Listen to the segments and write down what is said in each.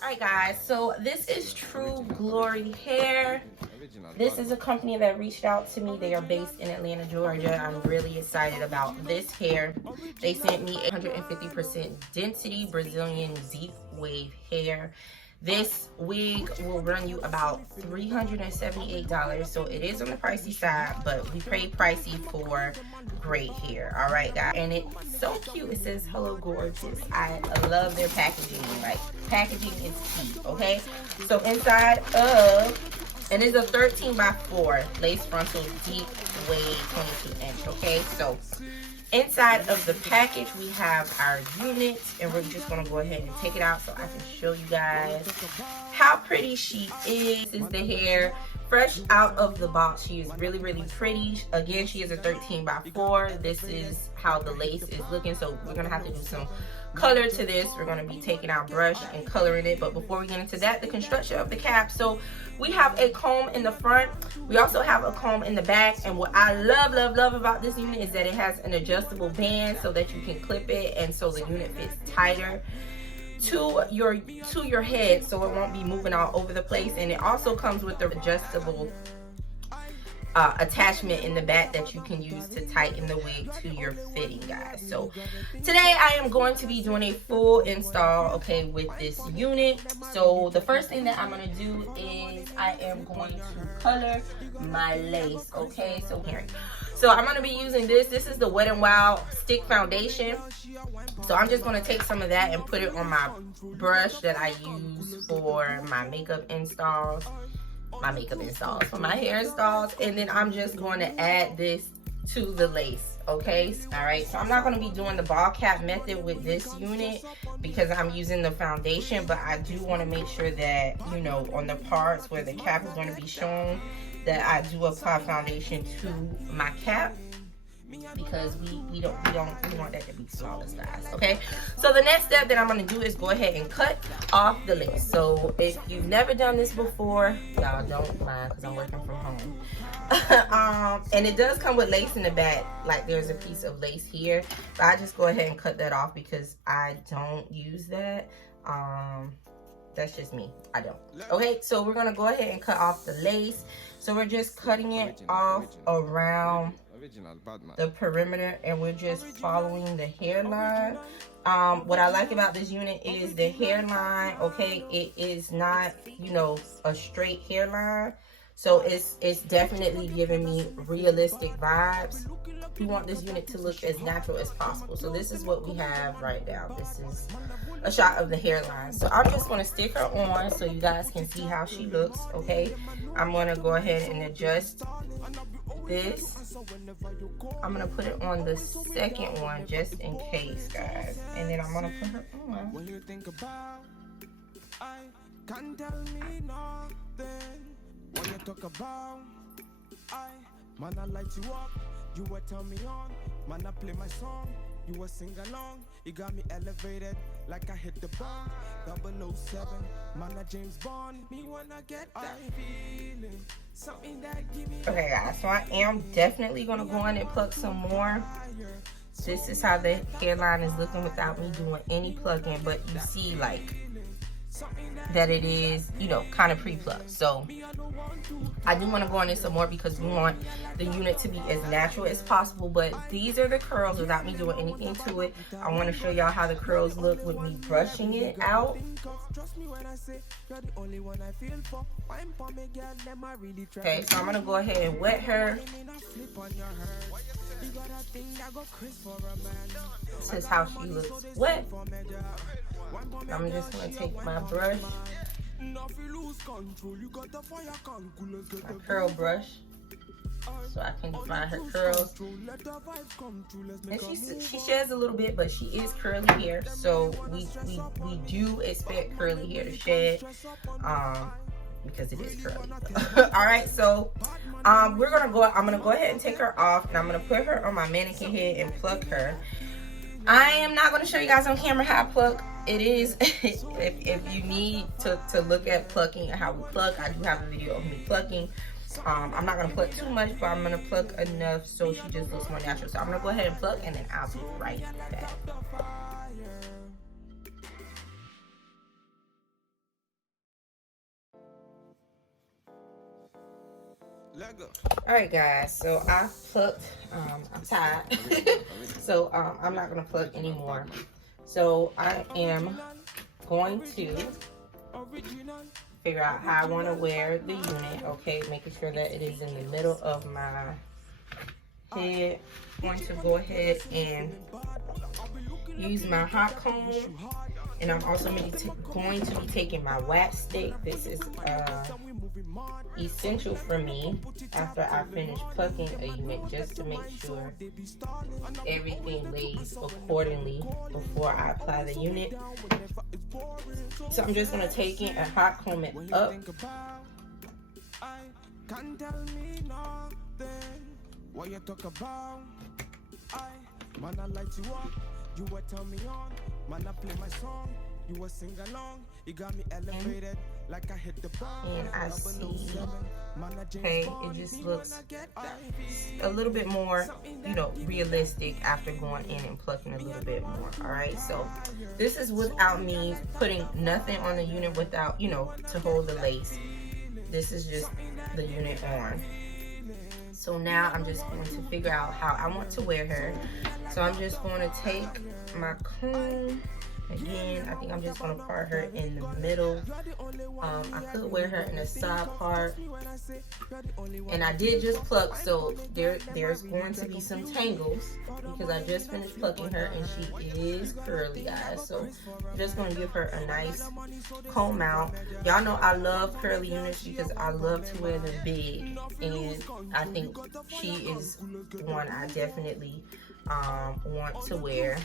Alright guys, so this is True Glory Hair. This is a company that reached out to me. They are based in Atlanta, Georgia. I'm really excited about this hair. They sent me 150% density Brazilian deep wave hair. This wig will run you about $378, so it is on the pricey side, but we pay pricey for great hair. All right, guys, and it's so cute. It says "Hello, gorgeous." I love their packaging. Like, packaging is key. Okay, so inside of, and it's a 13x4 lace frontal deep wave 22-inch. Okay, so inside of the package, we have our unit, and we're just going to go ahead and take it out so I can show you guys how pretty she is. This is the hair fresh out of the box. She is really, really pretty. Again, she is a 13x4. This is how the lace is looking, so we're going to have to do some color to this. We're going to be taking our brush and coloring it, but before we get into that, the construction of the cap. So we have a comb in the front, we also have a comb in the back, and what I love about this unit is that it has an adjustable band so that you can clip it, and so the unit fits tighter to your head, so it won't be moving all over the place. And it also comes with the adjustable attachment in the back that you can use to tighten the wig to your fitting, guys. So today I am going to be doing a full install, okay, with this unit. So the first thing that I'm going to do is I am going to color my lace, okay. So here, so I'm going to be using this is the Wet n Wild stick foundation. So I'm just going to take some of that and put it on my brush that I use for my makeup installs, for my hair installs, and then I'm just going to add this to the lace, okay. All right, so I'm not going to be doing the ball cap method with this unit because I'm using the foundation, but I do want to make sure that, you know, on the parts where the cap is going to be shown, that I do apply foundation to my cap, because we want that to be flawless, guys. Okay, so the next step that I'm going to do is go ahead and cut off the lace. So if you've never done this before, y'all don't mind because I'm working from home. And it does come with lace in the back, like there's a piece of lace here, but I just go ahead and cut that off because I don't use that. That's just me, I don't. Okay, so we're gonna go ahead and cut off the lace. So we're just cutting it off around the perimeter, and we're just following the hairline. What I like about this unit is the hairline, okay, it is not, you know, a straight hairline, so it's definitely giving me realistic vibes. We want this unit to look as natural as possible. So this is what we have right now. This is a shot of the hairline. So I'm just going to stick her on so you guys can see how she looks, okay. I'm going to go ahead and adjust this. I'm going to put it on the second one just in case, guys, and then I'm going to put her on. When you think about, I can't tell me nothing. When you talk about, man, I light you up, you will tell me on, man, I play my song, you will sing along, you got me elevated like I hit the bomb. 007, man, I James Bond, me wanna get that feeling, something that give me. Okay, guys, so I am definitely gonna go in and pluck some more. This is how the hairline is looking without me doing any plucking, but you see, like, that it is, you know, kind of pre-plucked. So I do want to go on this some more because we want the unit to be as natural as possible. But these are the curls without me doing anything to it. I want to show y'all how the curls look with me brushing it out. Okay, so I'm gonna go ahead and wet her. This is how she looks wet. I'm just going to take my brush, my curl brush, so I can define her curls. And she sheds a little bit, but she is curly hair, so we do expect curly hair to shed, because it is curly. All right, so I'm gonna go ahead and take her off, and I'm gonna put her on my mannequin head and pluck her. I am not going to show you guys on camera how I pluck. It is, if you need to look at plucking and how we pluck, I do have a video of me plucking. I'm not going to pluck too much, but I'm going to pluck enough so she just looks more natural. So I'm going to go ahead and pluck, and then I'll be right back. Alright guys, so I plucked, I'm tired, so I'm not going to pluck anymore. So I am going to figure out how I want to wear the unit, okay, making sure that it is in the middle of my head. I'm going to go ahead and use my hot comb, and I'm also going to be taking my wax stick. This is essential for me after I finish plucking a unit, just to make sure everything lays accordingly before I apply the unit. So I'm just going to take it and hot comb it up. What you talk about? Man, I light you up. You were tell me on. Man, I play my song. You were sing along. You got me elevated like I hit the bar. And I see, okay, it just looks a little bit more, you know, realistic after going in and plucking a little bit more. All right, so this is without me putting nothing on the unit, without, you know, to hold the lace. This is just the unit on. So now I'm just going to figure out how I want to wear her. So I'm just going to take my comb. Again, I think I'm just going to part her in the middle. I could wear her in a side part. And I did just pluck, so there's going to be some tangles because I just finished plucking her and she is curly, guys. So I'm just going to give her a nice comb out. Y'all know I love curly units because I love to wear them big. And I think she is one I definitely want to wear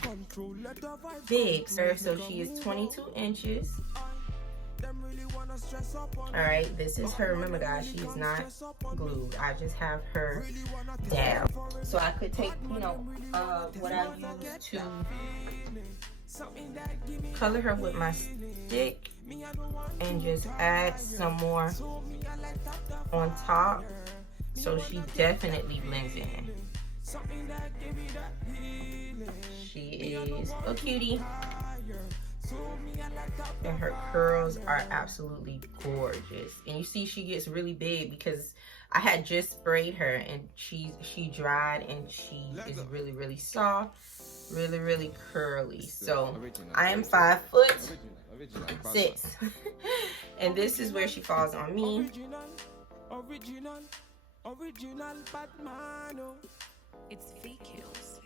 big. So she is 22 inches. Alright, this is her. Remember guys, she is not glued. I just have her down. So I could take, you know, what I use to color her with my stick and just add some more on top so she definitely blends in. She is a cutie, and her curls are absolutely gorgeous. And you see she gets really big because I had just sprayed her and she dried, and she is really soft, really curly. So I am 5'6", and this is where she falls on me. It's fake kills.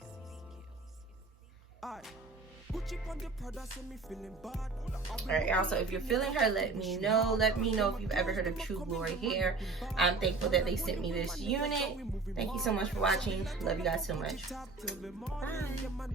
Alright, y'all, so if you're feeling her, let me know. Let me know if you've ever heard of True Glory Hair. I'm thankful that they sent me this unit. Thank you so much for watching. Love you guys so much. Bye.